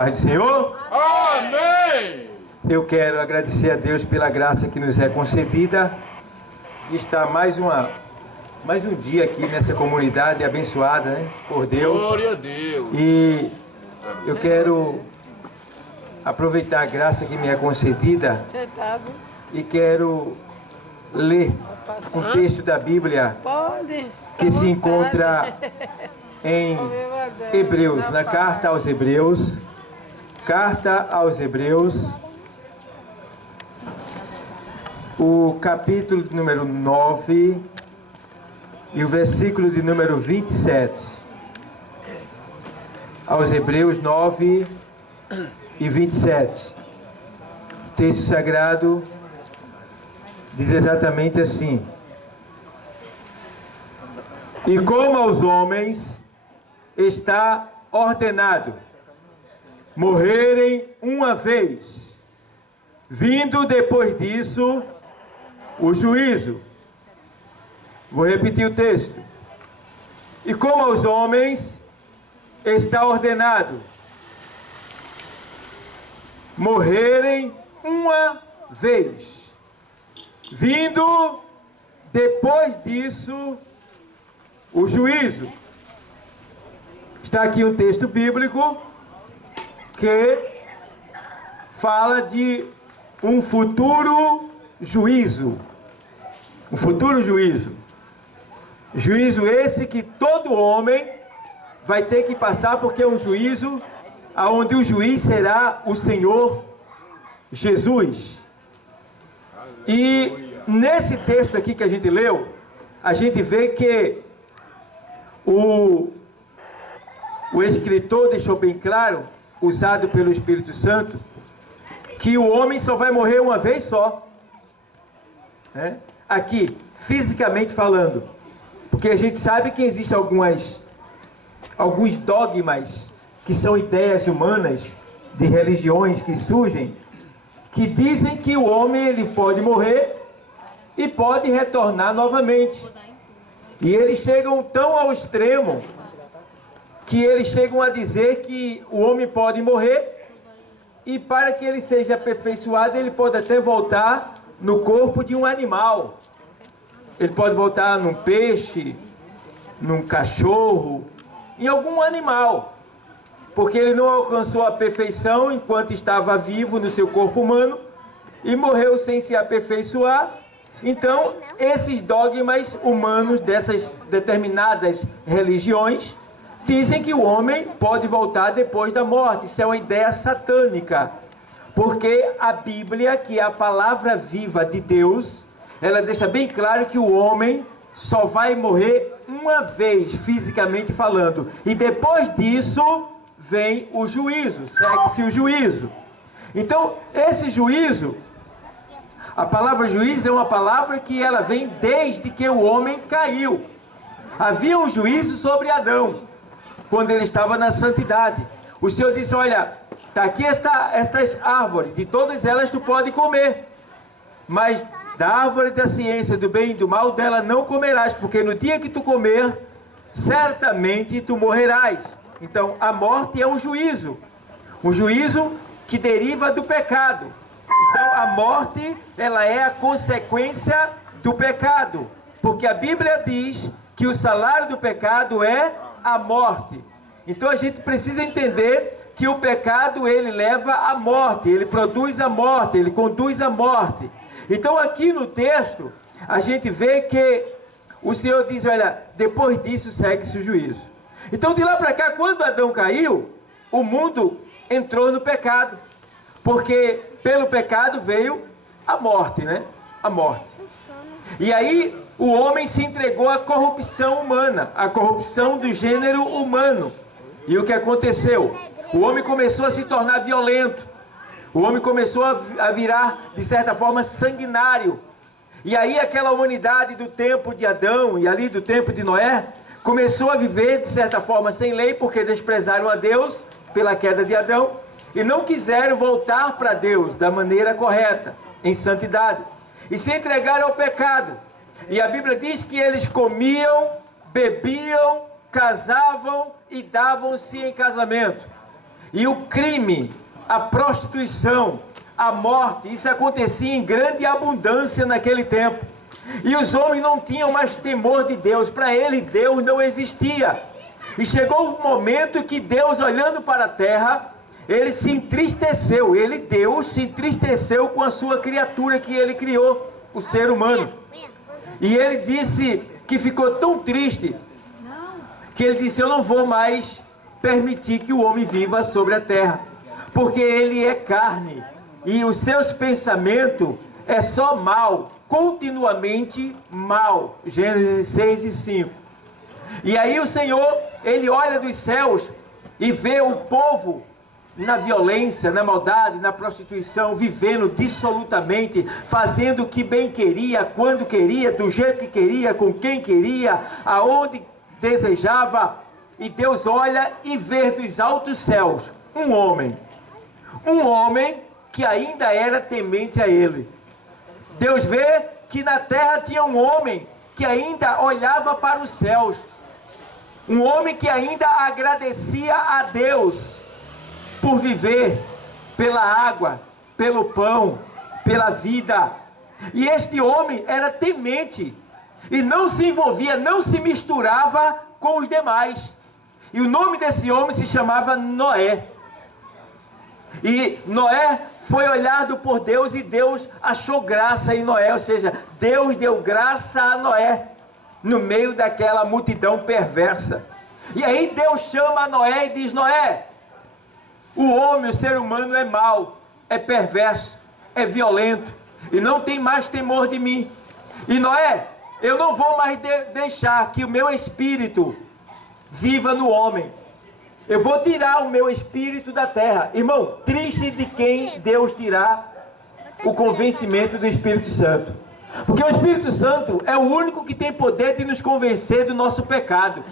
Paz do Senhor. Amém! Eu quero agradecer a Deus pela graça que nos é concedida de estar mais um dia aqui nessa comunidade abençoada, né, por Deus. Glória a Deus! E eu quero aproveitar a graça que me é concedida e quero ler um texto da Bíblia que se encontra em Hebreus, na carta aos Hebreus. Carta aos Hebreus, o capítulo de número 9 e o versículo de número 27. Aos Hebreus 9 e 27. O texto sagrado diz exatamente assim: E como aos homens está ordenado morrerem uma vez, vindo depois disso o juízo. Vou repetir o texto. E como aos homens está ordenado morrerem uma vez, vindo depois disso o juízo. Está aqui um texto bíblico que fala de um futuro juízo. Um futuro juízo. Juízo esse que todo homem vai ter que passar, porque é um juízo onde o juiz será o Senhor Jesus. E nesse texto aqui que a gente leu, a gente vê que o escritor deixou bem claro, usado pelo Espírito Santo, que o homem só vai morrer uma vez só, né? Aqui, fisicamente falando, porque a gente sabe que existem alguns dogmas que são ideias humanas de religiões que surgem, que dizem que o homem ele pode morrer e pode retornar novamente. E eles chegam tão ao extremo que eles chegam a dizer que o homem pode morrer e para que ele seja aperfeiçoado, ele pode até voltar no corpo de um animal. Ele pode voltar num peixe, num cachorro, em algum animal. Porque ele não alcançou a perfeição enquanto estava vivo no seu corpo humano e morreu sem se aperfeiçoar. Então, esses dogmas humanos dessas determinadas religiões dizem que o homem pode voltar depois da morte. Isso é uma ideia satânica, porque a Bíblia, que é a palavra viva de Deus, ela deixa bem claro que o homem só vai morrer uma vez, fisicamente falando, e depois disso vem o juízo, segue-se o juízo. Então, esse juízo, a palavra juízo é uma palavra que ela vem desde que o homem caiu. Havia um juízo sobre Adão, quando ele estava na santidade. O Senhor disse: olha, está aqui estas árvores, de todas elas tu pode comer, mas da árvore da ciência do bem e do mal, dela não comerás, porque no dia que tu comer, certamente tu morrerás. Então a morte é um juízo que deriva do pecado. Então a morte, ela é a consequência do pecado, porque a Bíblia diz que o salário do pecado é a morte. Então a gente precisa entender que o pecado ele leva à morte, ele produz a morte, ele conduz à morte. Então aqui no texto a gente vê que o Senhor diz: olha, depois disso segue-se o juízo. Então de lá para cá, quando Adão caiu, o mundo entrou no pecado, porque pelo pecado veio a morte, né? A morte. E aí o homem se entregou à corrupção humana, à corrupção do gênero humano. E o que aconteceu? O homem começou a se tornar violento. O homem começou a virar, de certa forma, sanguinário. E aí aquela humanidade do tempo de Adão e ali do tempo de Noé começou a viver, de certa forma, sem lei, porque desprezaram a Deus pela queda de Adão e não quiseram voltar para Deus da maneira correta, em santidade, e se entregaram ao pecado. E a Bíblia diz que eles comiam, bebiam, casavam e davam-se em casamento. E o crime, a prostituição, a morte, isso acontecia em grande abundância naquele tempo. E os homens não tinham mais temor de Deus. Para eles, Deus não existia. E chegou um momento que Deus, olhando para a terra, ele se entristeceu. Deus, se entristeceu com a sua criatura que ele criou, o ser humano. E ele disse que ficou tão triste, que ele disse: eu não vou mais permitir que o homem viva sobre a terra, porque ele é carne, e os seus pensamentos é só mal, continuamente mal. Gênesis 6 e 5. E aí o Senhor, ele olha dos céus e vê o povo na violência, na maldade, na prostituição, vivendo dissolutamente, fazendo o que bem queria, quando queria, do jeito que queria, com quem queria, aonde desejava. E Deus olha e vê dos altos céus um homem que ainda era temente a ele. Deus vê que na terra tinha um homem que ainda olhava para os céus, um homem que ainda agradecia a Deus por viver, pela água, pelo pão, pela vida. E este homem era temente e não se envolvia, não se misturava com os demais. E o nome desse homem se chamava Noé. E Noé foi olhado por Deus e Deus achou graça em Noé, ou seja, Deus deu graça a Noé no meio daquela multidão perversa. E aí Deus chama Noé e diz: Noé, o homem, o ser humano é mau, é perverso, é violento e não tem mais temor de mim. E Noé, eu não vou mais deixar que o meu espírito viva no homem. Eu vou tirar o meu espírito da terra. Irmão, triste de quem Deus tirar o convencimento do Espírito Santo. Porque o Espírito Santo é o único que tem poder de nos convencer do nosso pecado.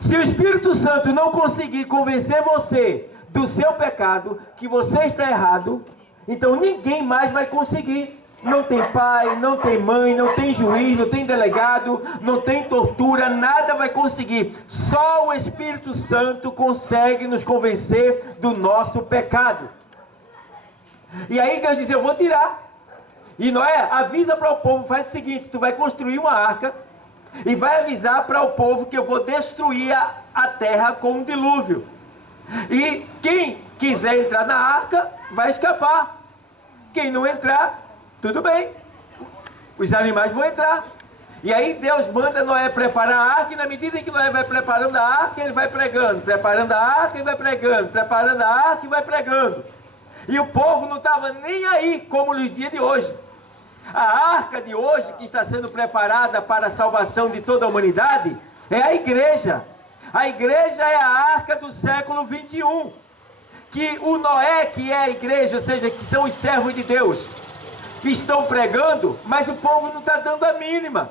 Se o Espírito Santo não conseguir convencer você do seu pecado, que você está errado, então ninguém mais vai conseguir. Não tem pai, não tem mãe, não tem juiz, não tem delegado, não tem tortura, nada vai conseguir. Só o Espírito Santo consegue nos convencer do nosso pecado. E aí Deus diz: eu vou tirar. E Noé, avisa para o povo, faz o seguinte: tu vai construir uma arca e vai avisar para o povo que eu vou destruir a terra com um dilúvio. E quem quiser entrar na arca vai escapar. Quem não entrar, tudo bem, os animais vão entrar. E aí Deus manda Noé preparar a arca, e na medida em que Noé vai preparando a arca, ele vai pregando, preparando a arca e vai pregando, preparando a arca e vai pregando. E o povo não estava nem aí, como nos dias de hoje. A arca de hoje, que está sendo preparada para a salvação de toda a humanidade, é a igreja. A igreja é a arca do século 21. Que o Noé, que é a igreja, ou seja, que são os servos de Deus, estão pregando, mas o povo não está dando a mínima.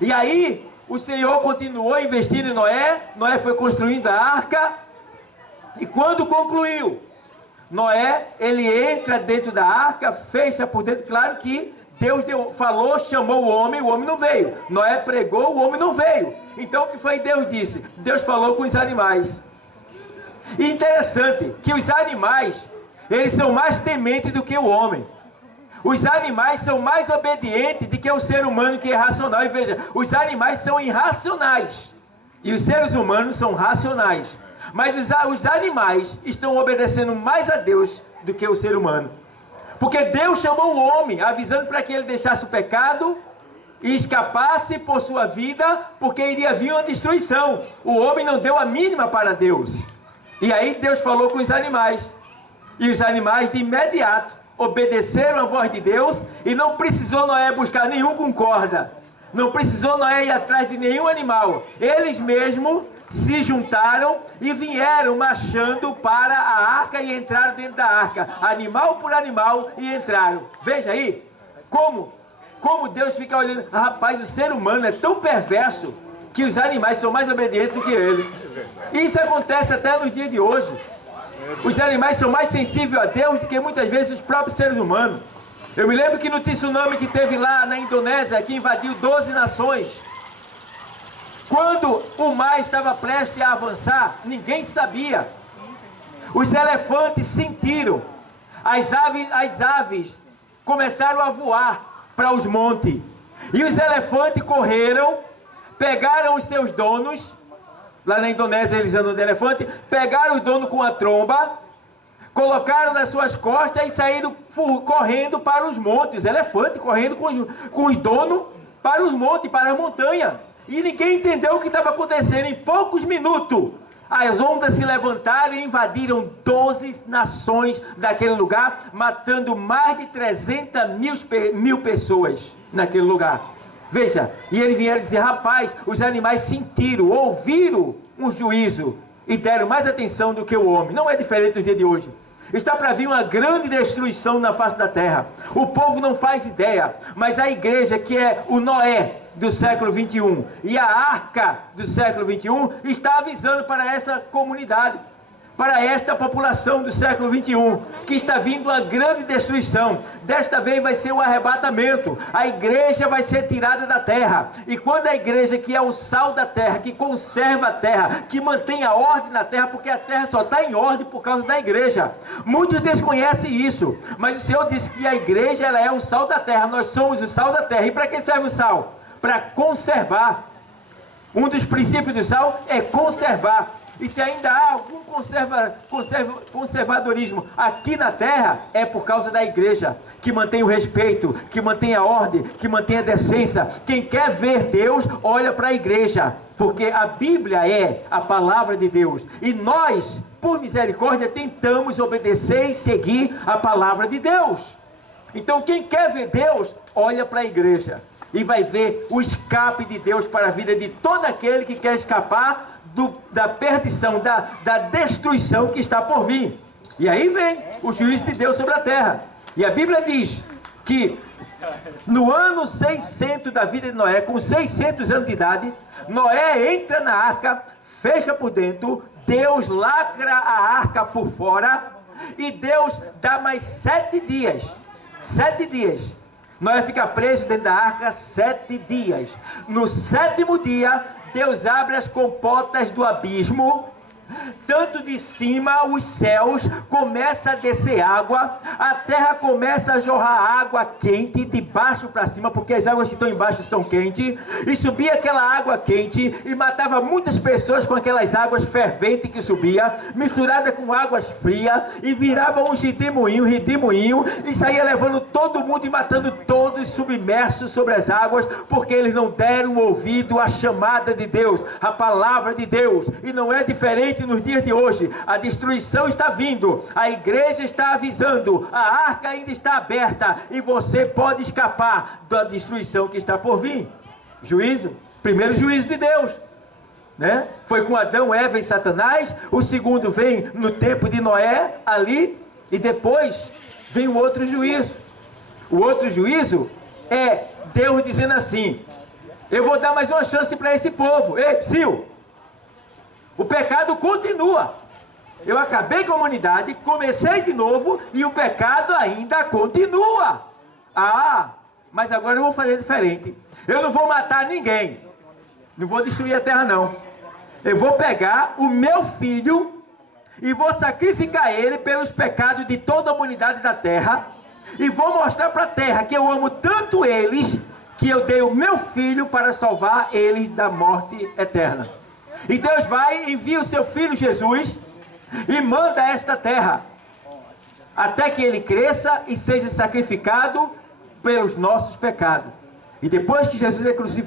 E aí o Senhor continuou investindo em Noé. Noé foi construindo a arca, e quando concluiu, Noé, ele entra dentro da arca, fecha por dentro. Claro que Deus falou, chamou o homem não veio. Noé pregou, o homem não veio. Então o que foi Deus disse? Deus falou com os animais. E interessante que os animais, eles são mais tementes do que o homem. Os animais são mais obedientes do que o ser humano, que é racional. E veja, os animais são irracionais e os seres humanos são racionais. Mas os animais estão obedecendo mais a Deus do que o ser humano. Porque Deus chamou o homem, avisando para que ele deixasse o pecado e escapasse por sua vida, porque iria vir uma destruição. O homem não deu a mínima para Deus. E aí Deus falou com os animais. E os animais de imediato obedeceram a voz de Deus, e não precisou Noé buscar nenhum com corda. Não precisou Noé ir atrás de nenhum animal. Eles mesmos se juntaram e vieram marchando para a arca e entraram dentro da arca, animal por animal, e entraram. Veja aí como Deus fica olhando. Rapaz, o ser humano é tão perverso que os animais são mais obedientes do que ele. Isso acontece até nos dias de hoje. Os animais são mais sensíveis a Deus do que muitas vezes os próprios seres humanos. Eu me lembro que no tsunami que teve lá na Indonésia, que invadiu 12 nações, quando o mar estava prestes a avançar, ninguém sabia. Os elefantes sentiram. As aves começaram a voar para os montes. E os elefantes correram, pegaram os seus donos. Lá na Indonésia eles andam de elefante. Pegaram o dono com a tromba, colocaram nas suas costas e saíram correndo para os montes. Os elefantes correndo com os donos para os montes, para a montanha. E ninguém entendeu o que estava acontecendo. Em poucos minutos, as ondas se levantaram e invadiram 12 nações daquele lugar, matando mais de 300 mil pessoas naquele lugar. Veja, e eles vieram dizer, rapaz, os animais sentiram, ouviram um juízo e deram mais atenção do que o homem. Não é diferente do dia de hoje. Está para vir uma grande destruição na face da terra. O povo não faz ideia, mas a igreja, que é o Noé do século 21 e a arca do século 21, está avisando para essa comunidade, para esta população do século 21, que está vindo uma grande destruição. Desta vez vai ser o arrebatamento. A igreja vai ser tirada da terra. E quando a igreja, que é o sal da terra, que conserva a terra, que mantém a ordem na terra, porque a terra só está em ordem por causa da igreja. Muitos desconhecem isso, mas o Senhor disse que a igreja, ela é o sal da terra. Nós somos o sal da terra. E para que serve o sal? Para conservar. Um dos princípios do sal é conservar. E se ainda há algum conservadorismo aqui na terra, é por causa da igreja, que mantém o respeito, que mantém a ordem, que mantém a decência. Quem quer ver Deus, olha para a igreja, porque a Bíblia é a palavra de Deus. E nós, por misericórdia, tentamos obedecer e seguir a palavra de Deus. Então quem quer ver Deus, olha para a igreja. E vai ver o escape de Deus para a vida de todo aquele que quer escapar da perdição, da destruição que está por vir. E aí vem o juízo de Deus sobre a terra. E a Bíblia diz que no ano 600 da vida de Noé, com 600 anos de idade, Noé entra na arca, fecha por dentro, Deus lacra a arca por fora, e Deus dá mais 7 dias. 7 dias. Noé fica preso dentro da arca 7 dias. No 7º dia, Deus abre as comportas do abismo, tanto de cima, os céus, começa a descer água, a terra começa a jorrar água quente, de baixo para cima, porque as águas que estão embaixo são quentes, e subia aquela água quente, e matava muitas pessoas com aquelas águas ferventes que subia, misturada com águas frias, e virava um redemoinho, e saía levando todo mundo e matando todos submersos sobre as águas, porque eles não deram ouvido à chamada de Deus, à palavra de Deus. E não é diferente nos dias de hoje. A destruição está vindo, a igreja está avisando, a arca ainda está aberta, e você pode escapar da destruição que está por vir. Juízo, primeiro juízo de Deus, né? Foi com Adão, Eva e Satanás. O segundo vem no tempo de Noé, ali, e depois vem o outro juízo. O outro juízo é Deus dizendo assim: eu vou dar mais uma chance para esse povo. Ei, Sil, o pecado continua. Eu acabei com a humanidade, comecei de novo e o pecado ainda continua. Ah, mas agora eu vou fazer diferente. Eu não vou matar ninguém. Não vou destruir a terra, não. Eu vou pegar o meu filho e vou sacrificar ele pelos pecados de toda a humanidade da terra. E vou mostrar para a terra que eu amo tanto eles, que eu dei o meu filho para salvar eles da morte eterna. E Deus vai, envia o seu filho Jesus e manda esta terra, até que ele cresça e seja sacrificado pelos nossos pecados. E depois que Jesus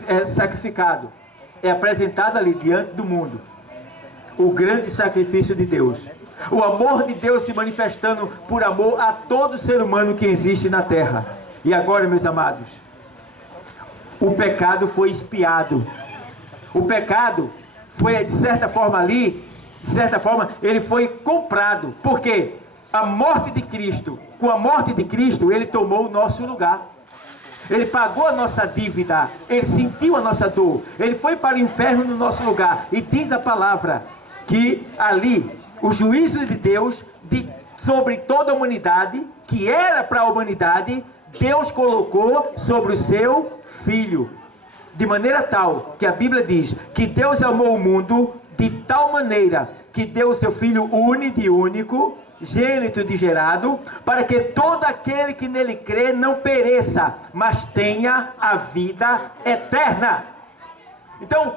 é sacrificado, é apresentado ali diante do mundo o grande sacrifício de Deus, o amor de Deus se manifestando por amor a todo ser humano que existe na terra. E agora, meus amados, o pecado foi expiado. O pecado foi, de certa forma ali, de certa forma, ele foi comprado. Porque a morte de Cristo, com a morte de Cristo, ele tomou o nosso lugar. Ele pagou a nossa dívida, ele sentiu a nossa dor, ele foi para o inferno no nosso lugar. E diz a palavra que ali, o juízo de Deus sobre toda a humanidade, que era para a humanidade, Deus colocou sobre o seu Filho. De maneira tal que a Bíblia diz que Deus amou o mundo de tal maneira que deu o seu Filho único, gênito de gerado, para que todo aquele que nele crê não pereça, mas tenha a vida eterna. Então,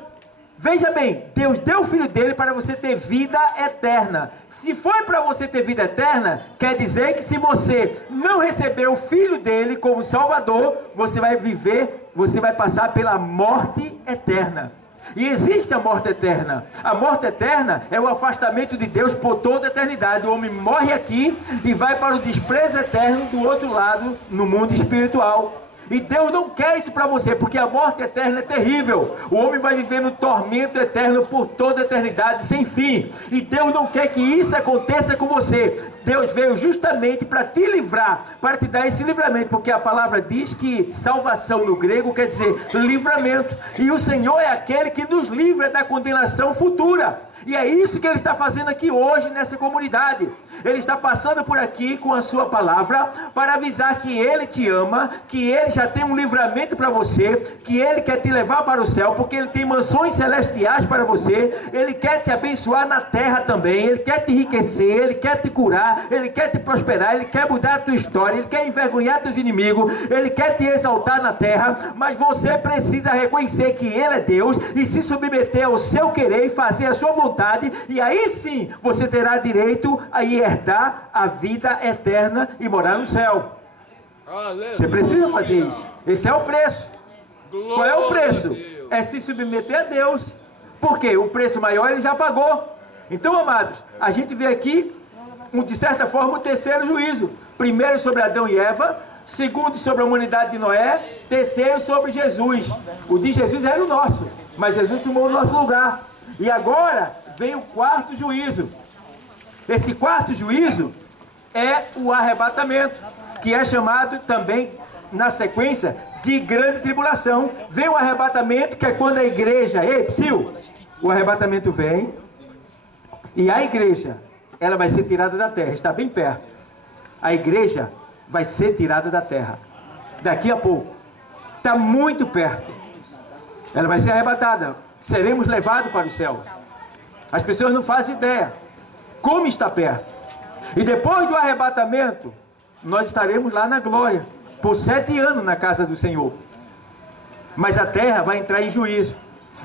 veja bem, Deus deu o Filho dele para você ter vida eterna. Se foi para você ter vida eterna, quer dizer que se você não receber o Filho dele como Salvador, você vai viver, você vai passar pela morte eterna. E existe a morte eterna. A morte eterna é o afastamento de Deus por toda a eternidade. O homem morre aqui e vai para o desprezo eterno do outro lado, no mundo espiritual. E Deus não quer isso para você, porque a morte eterna é terrível. O homem vai viver no tormento eterno por toda a eternidade, sem fim. E Deus não quer que isso aconteça com você. Deus veio justamente para te livrar, para te dar esse livramento, porque a palavra diz que salvação no grego quer dizer livramento. E o Senhor é aquele que nos livra da condenação futura. E é isso que Ele está fazendo aqui hoje nessa comunidade. Ele está passando por aqui com a sua palavra para avisar que Ele te ama, que Ele já tem um livramento para você, que Ele quer te levar para o céu, porque Ele tem mansões celestiais para você. Ele quer te abençoar na terra também, Ele quer te enriquecer, Ele quer te curar, Ele quer te prosperar, Ele quer mudar a tua história, Ele quer envergonhar teus inimigos, Ele quer te exaltar na terra, mas você precisa reconhecer que Ele é Deus e se submeter ao seu querer e fazer a sua vontade, e aí sim você terá direito a herdar a vida eterna e morar no céu. Aleluia. Você precisa fazer isso. Esse é o preço. Glória Qual é o preço? a Deus. É se submeter a Deus. Porque o preço maior Ele já pagou. Então, amados, a gente vê aqui, de certa forma, o terceiro juízo. Primeiro sobre Adão e Eva, segundo sobre a humanidade de Noé, terceiro sobre Jesus. O de Jesus era o nosso, mas Jesus tomou o nosso lugar. E agora vem o quarto juízo. Esse quarto juízo é o arrebatamento, que é chamado também, na sequência, de grande tribulação. Vem o arrebatamento, que é quando a igreja... Ei, psiu! O arrebatamento vem, e a igreja, ela vai ser tirada da terra, está bem perto. A igreja vai ser tirada da terra, daqui a pouco. Está muito perto. Ela vai ser arrebatada. Seremos levados para os céus. As pessoas não fazem ideia como está perto. E depois do arrebatamento, nós estaremos lá na glória, por 7 anos na casa do Senhor. Mas a terra vai entrar em juízo.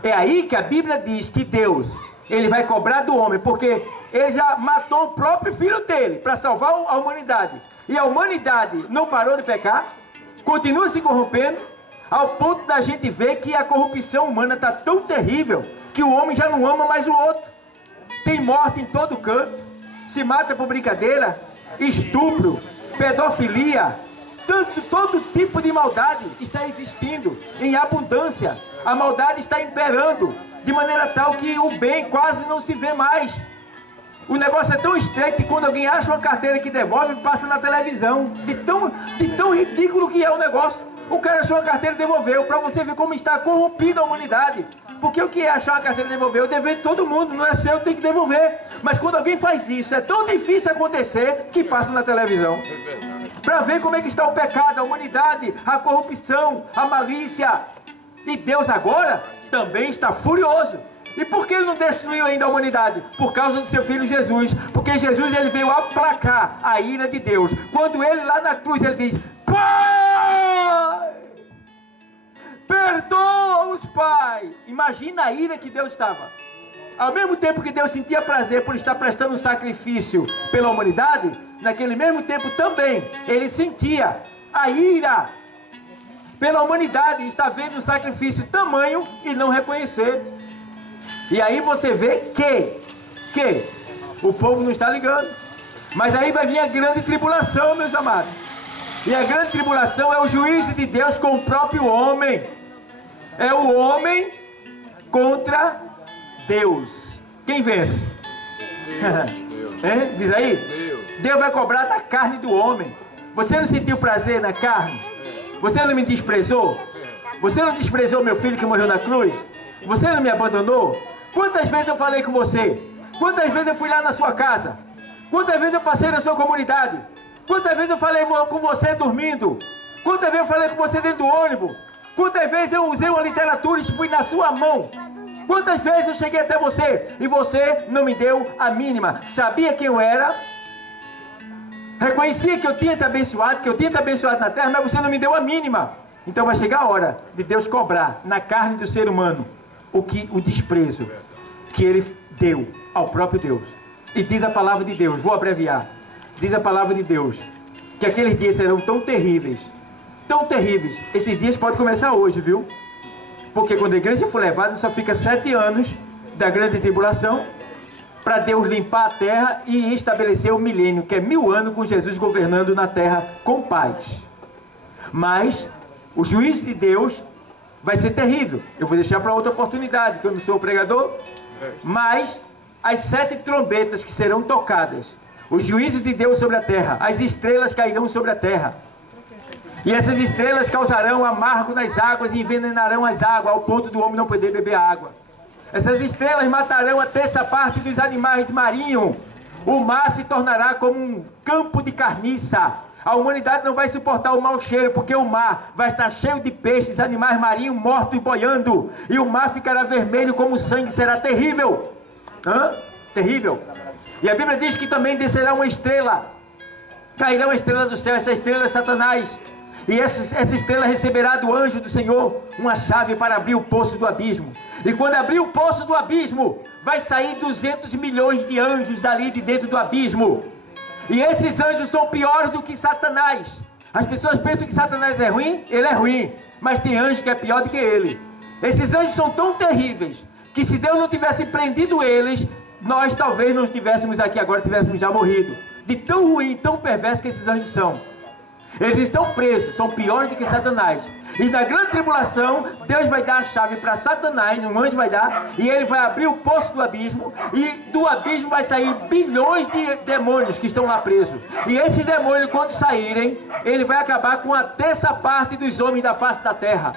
É aí que a Bíblia diz que Deus, Ele vai cobrar do homem, porque Ele já matou o próprio filho dele para salvar a humanidade. E a humanidade não parou de pecar, continua se corrompendo, ao ponto da gente ver que a corrupção humana está tão terrível que o homem já não ama mais o outro. Tem morte em todo canto, se mata por brincadeira, estupro, pedofilia, todo tipo de maldade está existindo em abundância. A maldade está imperando de maneira tal que o bem quase não se vê mais. O negócio é tão estreito que quando alguém acha uma carteira que devolve, passa na televisão. De tão ridículo que é o negócio. O cara achou uma carteira e devolveu, para você ver como está corrompida a humanidade. Porque o que é achar uma carteira e devolver? O dever de todo mundo, não é seu, tem que devolver. Mas quando alguém faz isso, é tão difícil acontecer que passa na televisão. Para ver como é que está o pecado, a humanidade, a corrupção, a malícia. E Deus agora também está furioso. E por que Ele não destruiu ainda a humanidade? Por causa do seu Filho Jesus. Porque Jesus, Ele veio aplacar a ira de Deus. Quando Ele lá na cruz, Ele diz: Pai, perdoa-os, Pai. Imagina a ira que Deus estava. Ao mesmo tempo que Deus sentia prazer por estar prestando um sacrifício pela humanidade, naquele mesmo tempo também Ele sentia a ira pela humanidade, está vendo um sacrifício tamanho e não reconhecer. E aí você vê que o povo não está ligando. Mas aí vai vir a grande tribulação, meus amados. E a grande tribulação é o juízo de Deus com o próprio homem. É o homem contra Deus. Quem vence? Deus. Diz aí. Deus. Deus vai cobrar da carne do homem. Você não sentiu prazer na carne? Você não me desprezou? Você não desprezou meu filho que morreu na cruz? Você não me abandonou? Quantas vezes eu falei com você? Quantas vezes eu fui lá na sua casa? Quantas vezes eu passei na sua comunidade? Quantas vezes eu falei com você dormindo? Quantas vezes eu falei com você dentro do ônibus? Quantas vezes eu usei uma literatura e fui na sua mão? Quantas vezes eu cheguei até você e você não me deu a mínima? Sabia quem eu era? Reconhecia que eu tinha te abençoado, na terra, mas você não me deu a mínima. Então vai chegar a hora de Deus cobrar na carne do ser humano o desprezo que ele deu ao próprio Deus. E diz a palavra de Deus, vou abreviar, diz a palavra de Deus, que aqueles dias serão tão terríveis, esses dias podem começar hoje, viu? Porque quando a igreja for levada, só fica 7 anos da grande tribulação, para Deus limpar a terra e estabelecer o milênio, que é 1000 anos com Jesus governando na terra com paz. Mas o juízo de Deus vai ser terrível. Eu vou deixar para outra oportunidade, que eu não sou o pregador. Mas as 7 trombetas que serão tocadas, o juízo de Deus sobre a terra, as estrelas cairão sobre a terra. E essas estrelas causarão amargo nas águas e envenenarão as águas, ao ponto do homem não poder beber água. Essas estrelas matarão a terça parte dos animais marinhos. O mar se tornará como um campo de carniça. A humanidade não vai suportar o mau cheiro, porque o mar vai estar cheio de peixes, animais marinhos mortos e boiando. E o mar ficará vermelho como sangue, será terrível. Terrível. E a Bíblia diz que também descerá uma estrela. Cairá uma estrela do céu, essa estrela é Satanás. E essa estrela receberá do anjo do Senhor uma chave para abrir o poço do abismo. E quando abrir o poço do abismo, vai sair 200 milhões de anjos dali de dentro do abismo. E esses anjos são piores do que Satanás. As pessoas pensam que Satanás é ruim, ele é ruim. Mas tem anjo que é pior do que ele. Esses anjos são tão terríveis, que se Deus não tivesse prendido eles, nós talvez não estivéssemos aqui agora, tivéssemos já morrido. De tão ruim, tão perverso que esses anjos são. Eles estão presos, são piores do que Satanás. E na grande tribulação, Deus vai dar a chave para Satanás, um anjo vai dar, e ele vai abrir o poço do abismo, e do abismo vai sair bilhões de demônios que estão lá presos. E esses demônios, quando saírem, ele vai acabar com a terça parte dos homens da face da terra.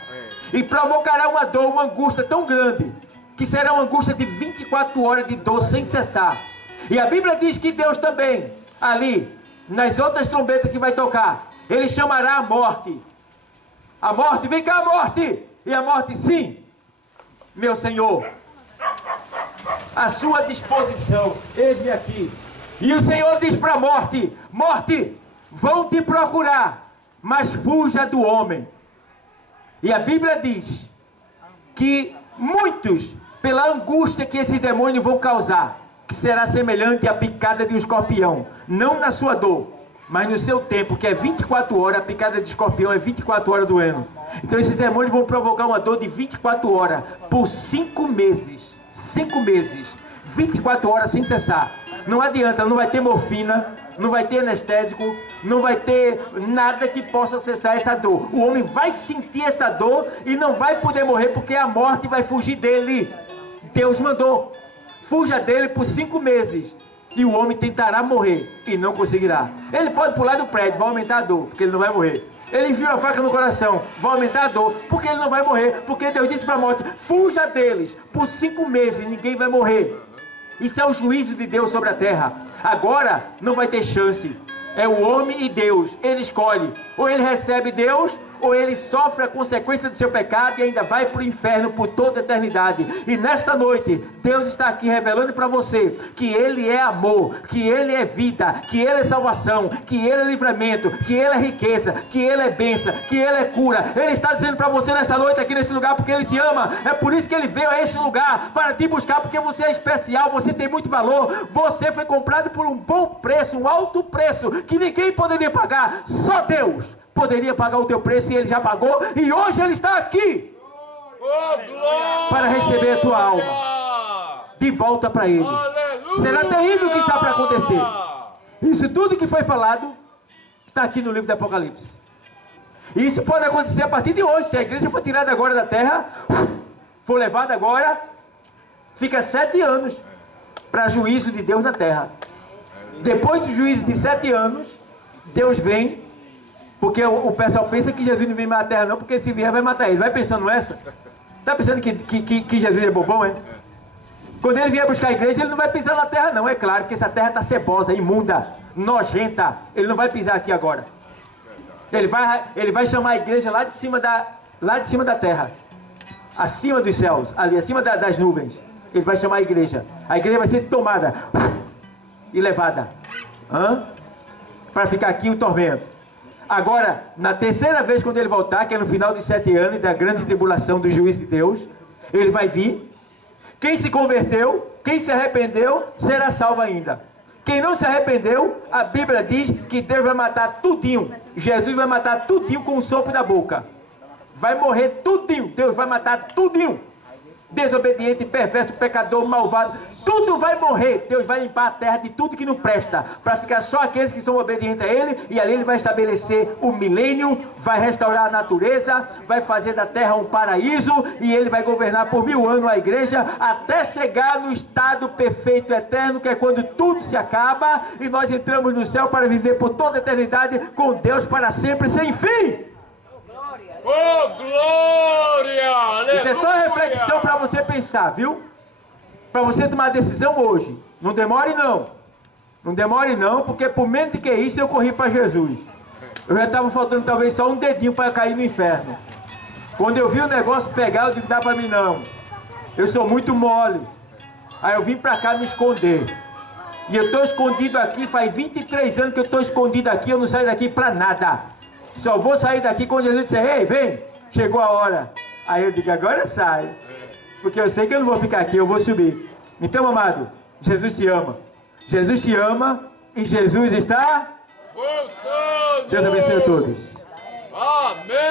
E provocará uma dor, uma angústia tão grande, que será uma angústia de 24 horas de dor sem cessar. E a Bíblia diz que Deus também, ali, nas outras trombetas que vai tocar, ele chamará a morte. A morte, vem cá, morte! E a morte, sim, meu Senhor, à sua disposição, eis-me aqui. E o Senhor diz para a morte: morte, vão te procurar, mas fuja do homem. E a Bíblia diz que muitos, pela angústia que esses demônios vão causar, que será semelhante à picada de um escorpião, não na sua dor, mas no seu tempo, que é 24 horas, a picada de escorpião é 24 horas doendo. Então esses demônios vão provocar uma dor de 24 horas, por 5 meses. 5 meses, 24 horas sem cessar. Não adianta, não vai ter morfina, não vai ter anestésico, não vai ter nada que possa cessar essa dor. O homem vai sentir essa dor e não vai poder morrer, porque a morte vai fugir dele. Deus mandou, fuja dele por 5 meses. E o homem tentará morrer e não conseguirá. Ele pode pular do prédio, vai aumentar a dor, porque ele não vai morrer. Ele enfia a faca no coração, vai aumentar a dor, porque ele não vai morrer. Porque Deus disse para a morte: fuja deles por 5 meses, ninguém vai morrer. Isso é o juízo de Deus sobre a terra. Agora não vai ter chance. É o homem e Deus. Ele escolhe. Ou ele recebe Deus, ou ele sofre a consequência do seu pecado e ainda vai para o inferno por toda a eternidade. E nesta noite, Deus está aqui revelando para você que Ele é amor, que Ele é vida, que Ele é salvação, que Ele é livramento, que Ele é riqueza, que Ele é bênção, que Ele é cura. Ele está dizendo para você nesta noite aqui nesse lugar porque Ele te ama. É por isso que Ele veio a este lugar, para te buscar, porque você é especial, você tem muito valor. Você foi comprado por um bom preço, um alto preço, que ninguém poderia pagar, só Deus poderia pagar o teu preço, e Ele já pagou, e hoje Ele está aqui para receber a tua alma de volta para Ele. Será terrível o que está para acontecer. Isso tudo que foi falado está aqui no livro do Apocalipse. E isso pode acontecer a partir de hoje. Se a igreja for tirada agora da terra, for levada agora, fica 7 anos para juízo de Deus na terra. Depois do juízo de 7 anos, Deus vem. Porque o pessoal pensa que Jesus não vem matar a terra não, porque se vier vai matar ele. Vai pensando essa? Está pensando que Jesus é bobão, é? Quando ele vier buscar a igreja, ele não vai pisar na terra não, é claro, porque essa terra está cebosa, imunda, nojenta. Ele não vai pisar aqui agora. Ele vai chamar a igreja lá de cima da terra. acima dos céus, ali acima das nuvens. Ele vai chamar a igreja. A igreja vai ser tomada e levada para ficar aqui o tormento. Agora, na terceira vez quando ele voltar, que é no final de 7 anos da grande tribulação do juízo de Deus, ele vai vir. Quem se converteu, quem se arrependeu, será salvo ainda. Quem não se arrependeu, a Bíblia diz que Deus vai matar tudinho. Jesus vai matar tudinho com um sopro da boca. Vai morrer tudinho. Deus vai matar tudinho. Desobediente, perverso, pecador, malvado, tudo vai morrer. Deus vai limpar a terra de tudo que não presta, para ficar só aqueles que são obedientes a Ele, e ali Ele vai estabelecer o milênio, vai restaurar a natureza, vai fazer da terra um paraíso, e Ele vai governar por 1000 anos a igreja, até chegar no estado perfeito eterno, que é quando tudo se acaba, e nós entramos no céu para viver por toda a eternidade com Deus para sempre, sem fim. Oh, glória! Aleluia! Isso é só reflexão para você pensar, viu? Para você tomar decisão hoje. Não demore não. Não demore não, porque por menos de que isso eu corri para Jesus. Eu já estava faltando talvez só um dedinho para cair no inferno. Quando eu vi o negócio pegar, eu disse, dá para mim não. Eu sou muito mole. Aí eu vim para cá me esconder. E eu estou escondido aqui, faz 23 anos que eu estou escondido aqui, eu não saio daqui para nada. Só vou sair daqui quando Jesus disser, ei, vem, chegou a hora. Aí eu digo, agora sai. Porque eu sei que eu não vou ficar aqui, eu vou subir. Então, amado, Jesus te ama. Jesus te ama e Jesus está voltando! Deus abençoe a todos. Amém!